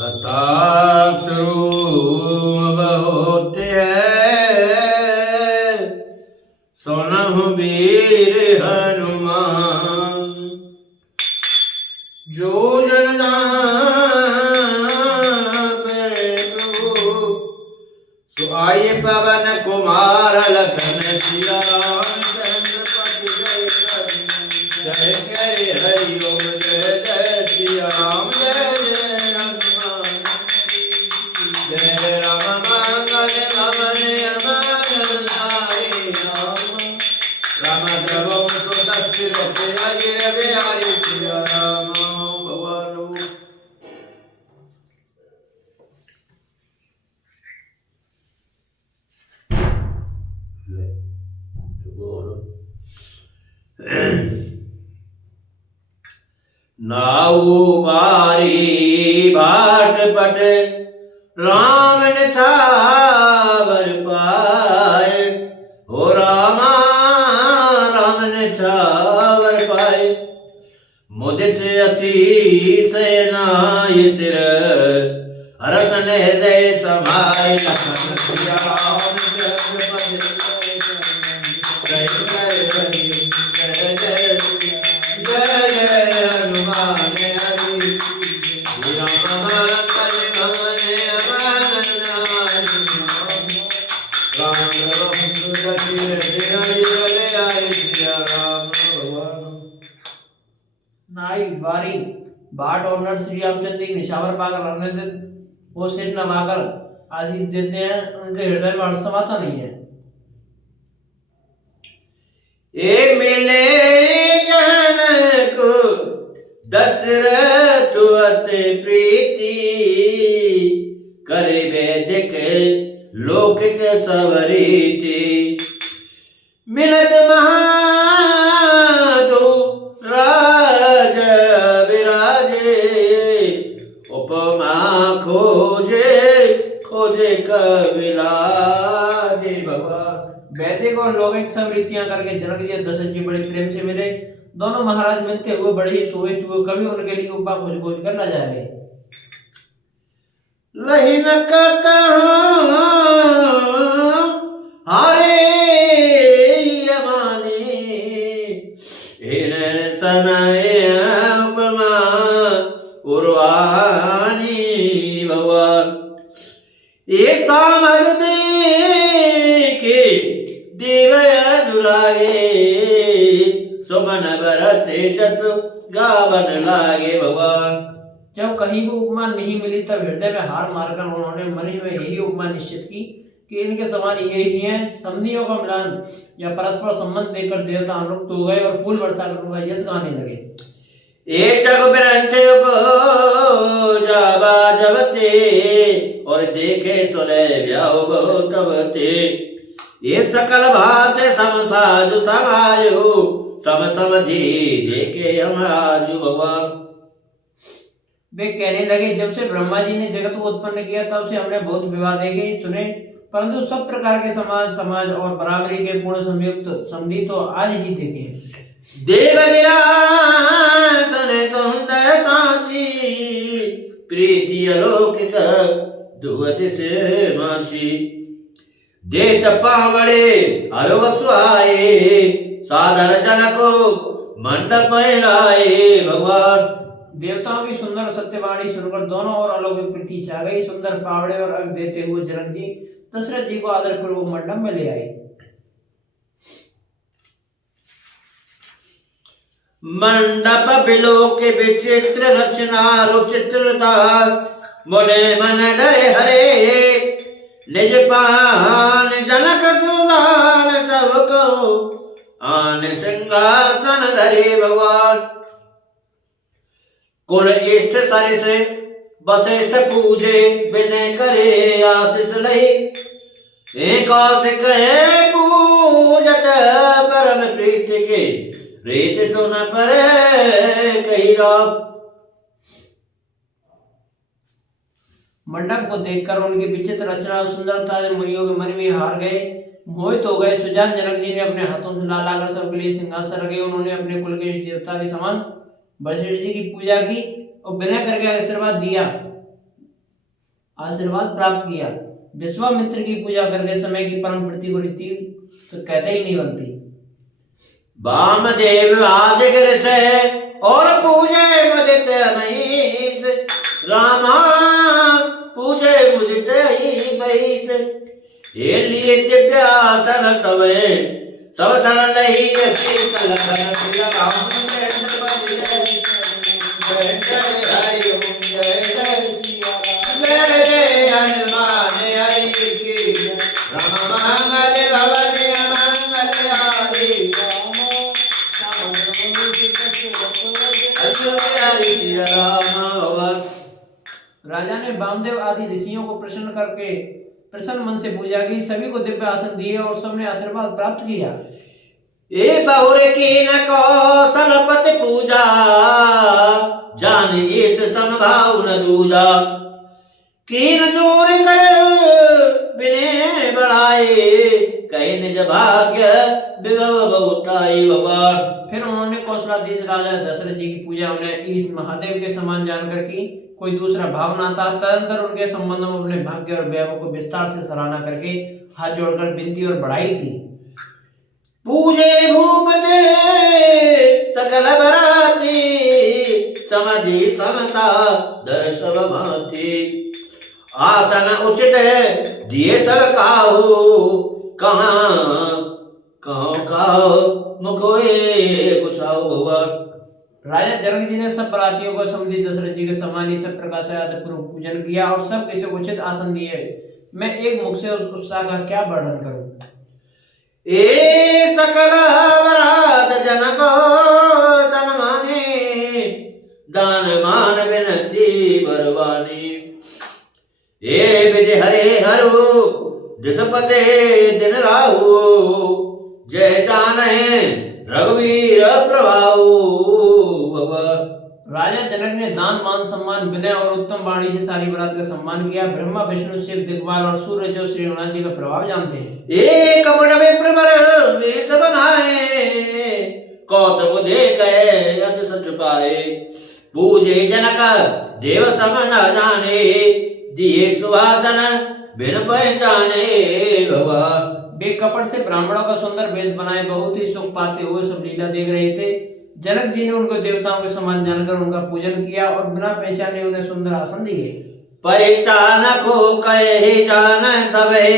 सताश्रूम होते हैं सुनहु वीर हनुमान। जो जन जापे प्रभु सो आए पवन कुमार लखन सिया रामचंद्र पति जय जय हरि ओम जय जय सिया राम जय जय हनुमान जय राम मंगल भवन अमंगलहारी राम राम जगो सुदर्शन हरि बिहारी सिया राम भगवान। नाऊ बारी बाट पट राम निछावर पाए हो रामा राम निछावर पाए। मुदित असीस नाय सिर हरसन हृदय समाय लखन सिया रामचंद्र पति जय जय हरि जय जय जय जय हनुमान हरि राम मंगल भवन अमंगलहारी राम नाई बारी बाट और नर श्री रामचंद्र जी निशावर पाकर आनंदित वो सिर नवाकर आशीष देते हैं। उनके हृदय में हर्ष समाता नहीं है। ए मिले जनक दशरथ अति प्रीति करे वैदिक लौकिक सब रीति। मिलत महादो राज विराजे उपमा खोजे खोजे कविलाजे। भगवान वैदिक और लौकिक सब रीतियां करके जनक जी और दशरथ जी बड़े प्रेम से मिले। दोनों महाराज मिलते हुए बड़े ही शोभित हुए। कभी उनके लिए उपमा खोज खोज कर न जाए। लहिन कतहु हारे यमानी इन समय उपमा उर्वाणी। भगवान ये सामर के देव अनुरागे सुमन बरसे जस गावन लागे। भगवान जब कहीं वो उपमा नहीं मिली तब हृदय में हार मारकर उन्होंने मन ही में यही उपमा निश्चित की कि इनके समान ये ही हैं। समधियों का मिलान या परस्पर संबंध देकर देवता अनुक्त हो गए और फूल बरसाकर उनका यश गाने लगे। एक जग बिरंच जाबा जबते और देखे सुने व्याहो तबते। ये सकल भात समसाज समायो सम समधि देखे हम आजू। भगवान वे कहने लगे जब से ब्रह्मा जी ने जगत को उत्पन्न किया तब से हमने बहुत विवाह देखे सुने, परंतु सब प्रकार के समाज और बराबरी के पूर्ण संयुक्त समधि तो आज ही देखे। देव विरासन सुंदर साची प्रीति अलौकिक दुवति से माची। देत पावड़े अलोक सुहाए सादर जनको मंडप लाए। भगवान देवताओं की सुंदर सत्यवाणी सुनकर दोनों और अलौकिक प्रीति छा गई। सुंदर पावड़े और अर्घ देते हुए जनक जी दशरथ जी को आदर पूर्वक मंडप में ले आए। मंडप बिलो के विचित्र रचना रुचित्रता मोले मन डरे हरे। निज पान जनक सुजान सबको आन सिंहासन धरे। भगवान कुल इष्ट सरिस वशिष्ठ पूजे विनय करे आशीष लई। एक कहे पूजत परम प्रीति के रीत तो न परे कही राम। मंडप को देखकर उनकी विचित्र रचना और सुंदरता से मुनियों के मन में हार गए, मोहित हो गए। सुजान जनक जी ने अपने हाथों से ला लाकर सबके लिए सिंहासन रखे। उन्होंने अपने कुल के इष्ट देवता के समान वशिष्ठ जी की पूजा की और विनय करके आशीर्वाद दिया। आशीर्वाद प्राप्त किया। विश्वामित्र की पूजा करके समय की परम प्रति को रीति तो कहते ही नहीं बनती। वामदेव आदिग्र से और पूजे मुदित महीस, रामा पूजे मुदित ही महीस। ये लिए दिव्यासन सवे सब सरल ही शीतल भरत राम चंद्र पति जय जय हरि ओम जय जय जय हनुमान हरि की राम मंगल भवन मंगल आदि राजा ने वामदेव आदि ऋषियों को प्रसन्न मन से पूजा की, सभी को दिव्य आसन दिए और सबने आशीर्वाद प्राप्त किया। ए बहुर की न कौशलपति पूजा, जान इस समभाव न दूजा। कीन जोर कर बिने बढ़ाए, कहे निज भाग्य विभव बहुताई बाबा। फिर उन्होंने कौशलाधीश राजा दशरथ जी की पूजा उन्हें इस महादेव के समान जानकर की, कोई दूसरा भाव ना था। तदंतर उनके संबंधों में अपने भाग्य और वैभव को विस्तार से सराहना करके हाथ जोड़कर विनती और बढ़ाई की। पूजे भूपते सकल बराती, समधि समता दर्शव माती। आसन उचित दिए सब काहू, कहाँ मुखोए पुछाओ भगवान। राजा जनक जी ने सब बरातियों को समझी दशरथ जी के समान ही सब प्रकार से आदर पूर्वक पूजन किया और सब किसी उचित आसन दिए। मैं एक मुख से उस उत्साह का क्या वर्णन करूं। ए सकल बरात जनक सन्माने, दान मान विनती बरवानी। ए विधि हरे हरु दिसपते दिन राहु, जय जाने रघुवीर प्रभाऊ बाबा। राजा जनक ने दान मान सम्मान विनय और उत्तम वाणी से सारी बरात का सम्मान किया। ब्रह्मा विष्णु शिव दिग्पाल और सूर्य जो श्री रघुनाथ जी का प्रभाव जानते हैं। एक कपड़ में प्रबर वेश बनाए, कौतुक देखे अति सच पाए। पूजे जनक देव सम न जाने, दिए सुहासन बिन पहचाने बाबा। वे कपट से ब्राह्मणों का सुंदर वेश बनाए बहुत ही सुख पाते हुए सब लीला देख रहे थे। जनक जी ने उनको देवताओं के समान जानकर उनका पूजन किया और बिना पहचाने उन्हें सुंदर आसन दिए। पहचान को कहे जान सबे,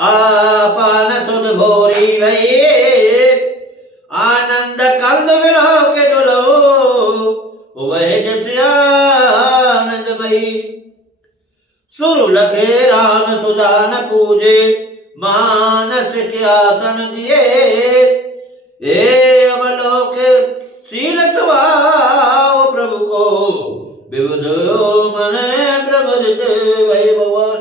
आपन सुध भोरी भये। आनंद कंद विलो के दुलो, वह जस आनंद भई। सुर लखे राम सुजान पूजे, मानस के आसन दिए। ए अवलोक शील स्वभाव प्रभु को, विबुध मन प्रबोधित भय भगवान।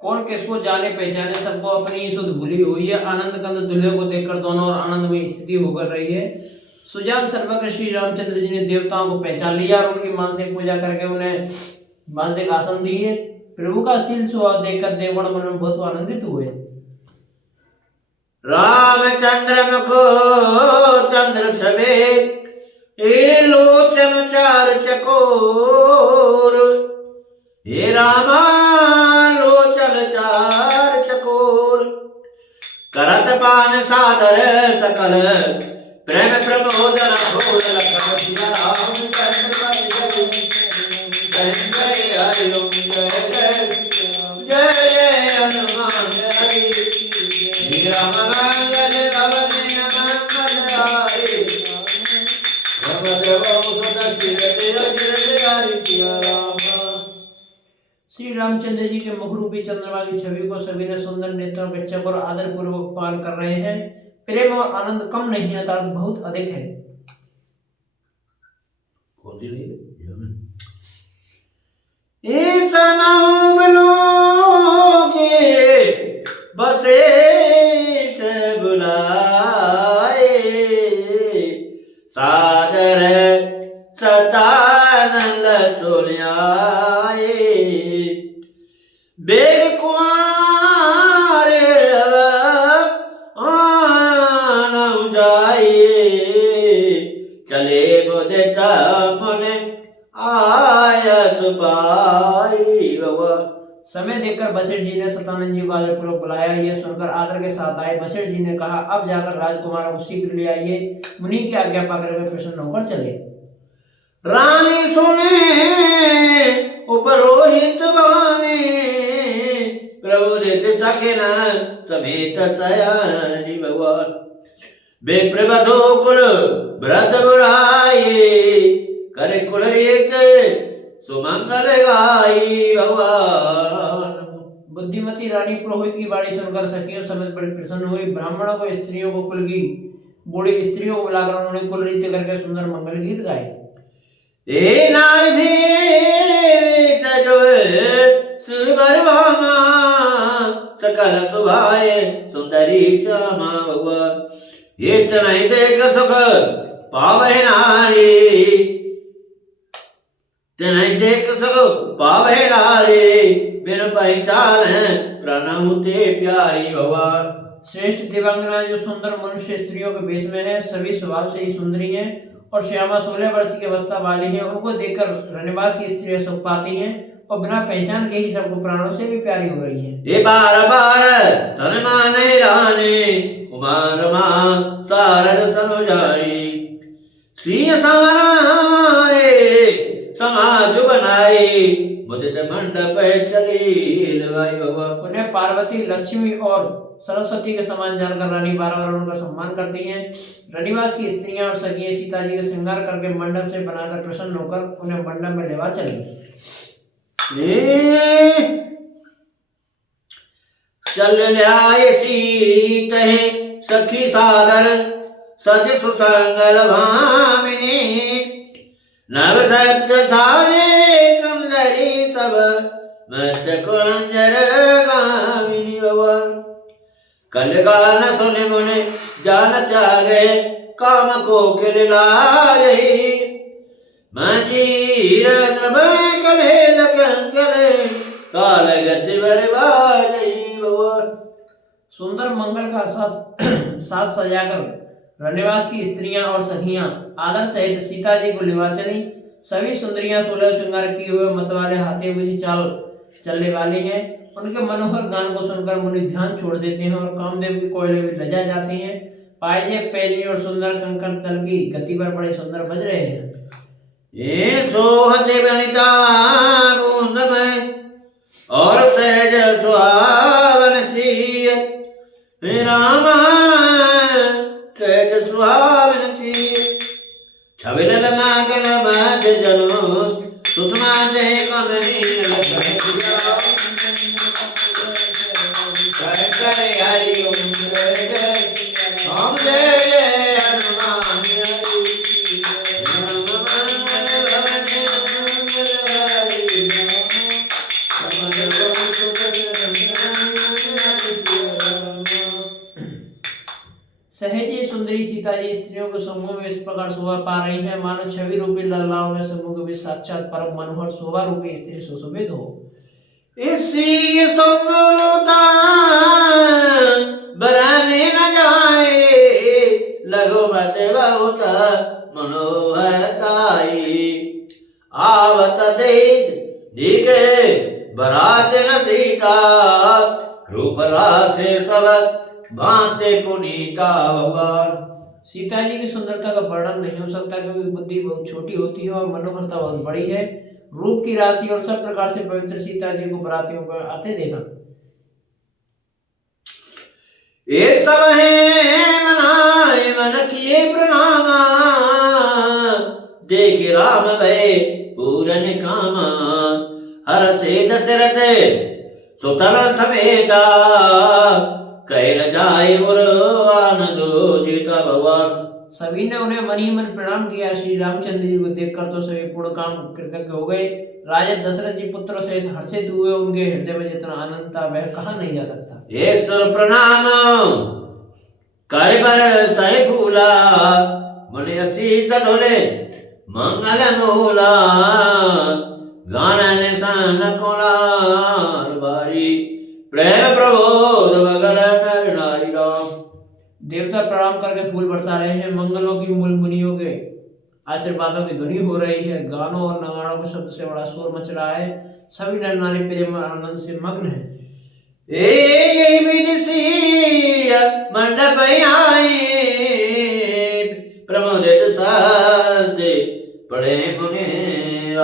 कौन किसको जाने पहचाने, सबको अपनी शुद्ध भूली हुई है। आनंद कंद दुल्हे को देखकर दोनों और आनंद में स्थिति होकर रही है। सुजान सर्वज्ञ श्री रामचंद्र जी ने देवताओं को पहचान लिया और उनकी मानसिक पूजा करके उन्हें मानसिक आसन दिए। प्रभु का शील स्वभाव देखकर देवगण मन में बहुत आनंदित हुए। रामचंद्र मुखो चंद्र छबे, ए लोचन चार चकोर। हे रामा लोचन चार चकोर, करत पान सादर सकल प्रेम प्रमोदन घोर। लखन सिया राम चंद्र पति जय जय हरि ओम जय जय जय हनुमान हरि। राम मंगल भवन मंगल आए, श्री रामचंद्र जी के मुख रूपी चंद्रमा की छवि को सभी ने सुंदर नेत्रों के चक्र और आदर पूर्वक पान कर रहे हैं। प्रेम और आनंद कम नहीं है अर्थात बहुत अधिक है। बसेश बुलाए, सादर सतानल सुनियाए। बेग कुआरे आन जाए, चले मुदिता मुने आयस पाई बाबा। समय देखकर वशिष्ठ जी ने सतानंद जी को आदरपूर्वक बुलाया। यह सुनकर आदर के साथ आए। वशिष्ठ जी ने कहा, अब जाकर राजकुमारों को शीघ्र ले आइए। मुनि की आज्ञा पाकर वे प्रसन्न होकर चले। रानी सुने उपरोहित बानी, प्रभु देते सके न समेत सयानी भगवान। बेप्रबधो कुल व्रत बुराई, करे कुल रीत सुमंगल गाई भगवान। बुद्धिमती रानी पुरोहित की बाणी सुनकर सखियों समेत बड़ी प्रसन्न हुई। ब्राह्मणों को, स्त्रियों को, कुल की बूढ़ी स्त्रियों को बुलाकर उन्होंने कुल रीति करके सुंदर मंगल गीत गाए। ए नाय भी सजोए सुरवर भामा, सकल सुभाए सुंदरी श्यामा भगवान। ये तनय देख सुख पावै नारी, तनय देख सुख पावै नारी, बिन पहचान प्रणव ते प्यारी भगवान। श्रेष्ठ देवांगना जो सुंदर मनुष्य स्त्रियों के भेष में है, सभी स्वभाव से ही सुंदरी हैं और श्यामा 16 वर्ष की अवस्था वाली हैं। उनको देखकर रनिवास की स्त्रियां सुख पाती हैं और बिना पहचान के ही सबको प्राणों से भी प्यारी हो रही हैं। ये बार बार तन माने रानी, कुमार मां सारद सनुजाई। सिंह समारे समाज बनाई, मुदित मंडप चली लगाई भगवान। उन्हें पार्वती, लक्ष्मी और सरस्वती के समान जानकर रानी बार-बार उनका सम्मान करती हैं। रनिवास की स्त्रियां और सखियां सीता जी का श्रृंगार करके मंडप से बनाकर प्रसन्न होकर उन्हें मंडप में लेवा चली। चल ल्याए सीते सखी सादर, सज सुसंगल भामिनी। नव सप्त सारे सुंदरी सब, मत कुंजर गामिनी भगवान। कल गान सुने मुने जान त्यागे, काम को किल लाए। मंजीर नभय कले लगन करे, काल गति बरबाई भगवान। सुंदर मंगल का साज सजाकर रनिवास की स्त्रियां और सखियां आदर सहित सीता जी को लेवा चली। सभी सुंदरियां 16 श्रृंगार किए हुए मतवाले हाथी की चाल चलने वाली हैं। उनके मनोहर गान को सुनकर मुनि ध्यान छोड़ देते हैं और कामदेव की कोयले भी लजा जाती हैं। पायजे, पैजनी और सुंदर कंकण तल की गति पर बड़े सुंदर बज रहे हैं। ये सोहते बनिता बूंद में और सहज सुहावन सी, रामा सहज सुहावन सी। छबिल नागल मध जलो, सुषमा दे कमनी हरि ओम जय जय ओम जय जय हनुमान सहजे सुंदरी सीता जी स्त्रियों के समूह में इस प्रकार शोभा पा रही है, मानो छवि रूपी ललाओं में समूह के बीच साक्षात परम मनोहर शोभा रूपी स्त्री सुशोभित हो। इसी सुंदरता बराने न जाए, लघुमत बहुत मनोहरताई। आवत देख दिखे बरात न सीता, रूप रासे सब भांते पुनीता भगवान। सीता जी की सुंदरता का वर्णन नहीं हो सकता, क्योंकि बुद्धि बहुत छोटी होती है और मनोहरता बहुत बड़ी है। रूप की राशि और सब प्रकार से पवित्र सीता जी को बरातियों को आते देखा। एक सब है मनाए मन किए प्रणाम, देख राम भय पूरन कामा। हर से दशरथ सुतल समेता, कैल जाए और आनंदो जीता भगवान। सभी ने उन्हें मन ही मन प्रणाम किया। श्री रामचंद्र जी को देखकर तो सभी पूर्ण काम कृतज्ञ हो गए। राजा दशरथ जी पुत्र सहित हर्षित हुए। उनके हृदय में जितना आनंद था वह कहा नहीं जा सकता। ये सुर प्रणाम कर बर सह फूला, मुनि असीस धोले मंगल मूला। गान निशान कोलार बारी, प्रेम प्रबोध मगल नर नारी राम। देवता प्रणाम करके फूल बरसा रहे हैं। मंगलों की मूल मुनियों के आशीर्वादों की ध्वनि हो रही है। गानों और नगाड़ों के शब्द से बड़ा शोर मच रहा है। सभी नर नारी प्रेम और आनंद से मग्न है। यही विदुषी मंडप आई प्रमोदित साथे पड़े मुनि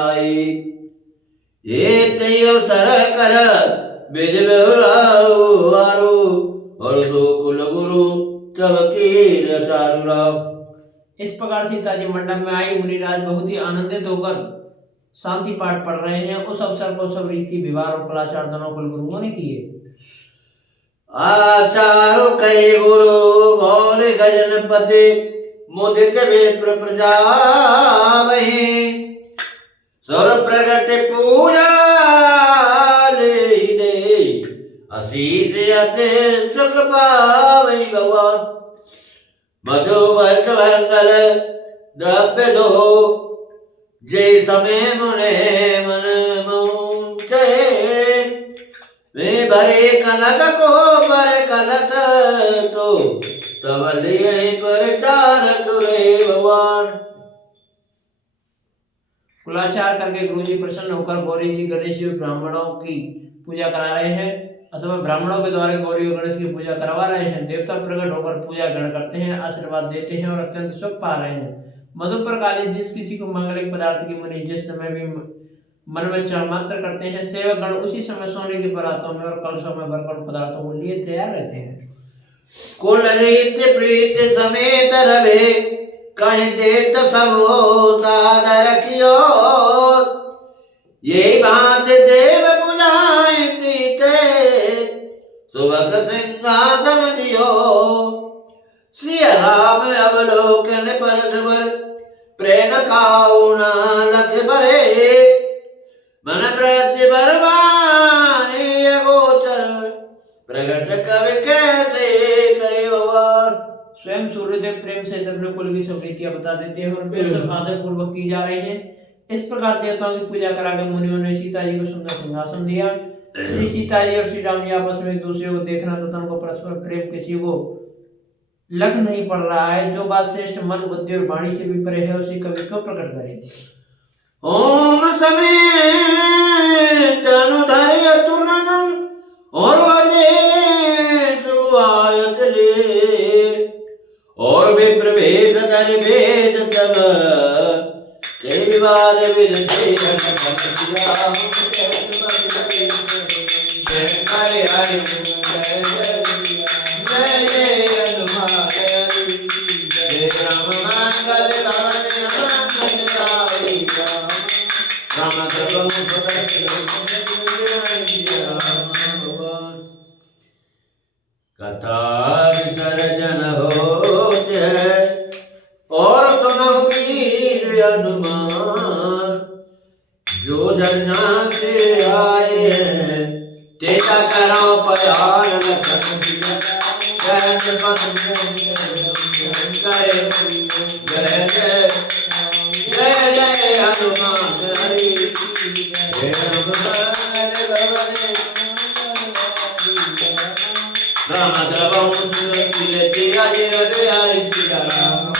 आई। ये तय अवसर कर विधि बहुलाऊ आरो और दो कुल गुरु तब की चारु राव। इस प्रकार सीता जी मंडप में आई। मुनिराज बहुत ही आनंदित होकर शांति पाठ पढ़ रहे हैं। उस अवसर को सब रीति विवाह और कलाचार दोनों कुल गुरुओं ने किए। आचारो कई गुरु गौर गजनपति मुदित विप्र प्रजा वही सौर प्रगट पूजा ले दे आशीष अति सुख पावई भगवान। मधुवर्क मंगल द्रव्य दो जय समय मुने मन मुंचे वे भरे कनक को पर कलश सो तब लिए प्रचार करे भगवान। कुलाचार करके गुरु जी प्रसन्न होकर गौरी जी गणेश जी ब्राह्मणों की पूजा करा रहे हैं, अथवा ब्राह्मणों के द्वारा गौरी और गणेश की पूजा करवा रहे हैं। देवता प्रकट होकर पूजा ग्रहण करते हैं, आशीर्वाद देते हैं और अत्यंत सुख पा रहे हैं। मधुप्रकालित जिस किसी को मंगलिक पदार्थ की मुनि जिस समय भी मन में चामात्र करते हैं, सेवक गण उसी समय सोने के परातों में और कलशों में भरकर पदार्थों को लिए तैयार रहते हैं। कुल रीत प्रीत समेत रवे कहीं देत सबो सादर कियो ये बात देव बुझाए सीते सुबक सिंहासन दियो। श्री राम अवलोकन परस्पर प्रेम काउना लख बरे मन प्रति बरमाने गोचर प्रगट कवि कैसे करे भगवान। स्वयं सूर्यदेव प्रेम से अपने कुल की सब रीतियां बता देते हैं और वे सब आदर पूर्वक की जा रही हैं। इस प्रकार देवताओं की पूजा कराकर मुनियों ने सीता जी को सुंदर सिंहासन दिया। श्री सीता जी और श्री राम जी आपस में एक दूसरे को देखना तथा उनको परस्पर प्रेम किसी को लग नहीं पड़ रहा है। जो बात श्रेष्ठ मन बुद्धि और वाणी से भी परे है उसे कवि को प्रकट करे। ओम समेत अनुधर्य तुलन और वजे सुआयत ले और विप्र भेद धर भेद सब के विवाद विरते हरे हरे जय जय हनुमान जय राम मंगल कथा विसर्जन होते है और सुनो वीर हनुमान जो जन्नत से आए हैं तेरा करो प्यार लखन जय जय जय जय हनुमान हरि जय राम द्रवम सुरति हरि रवि हरि सिया राम।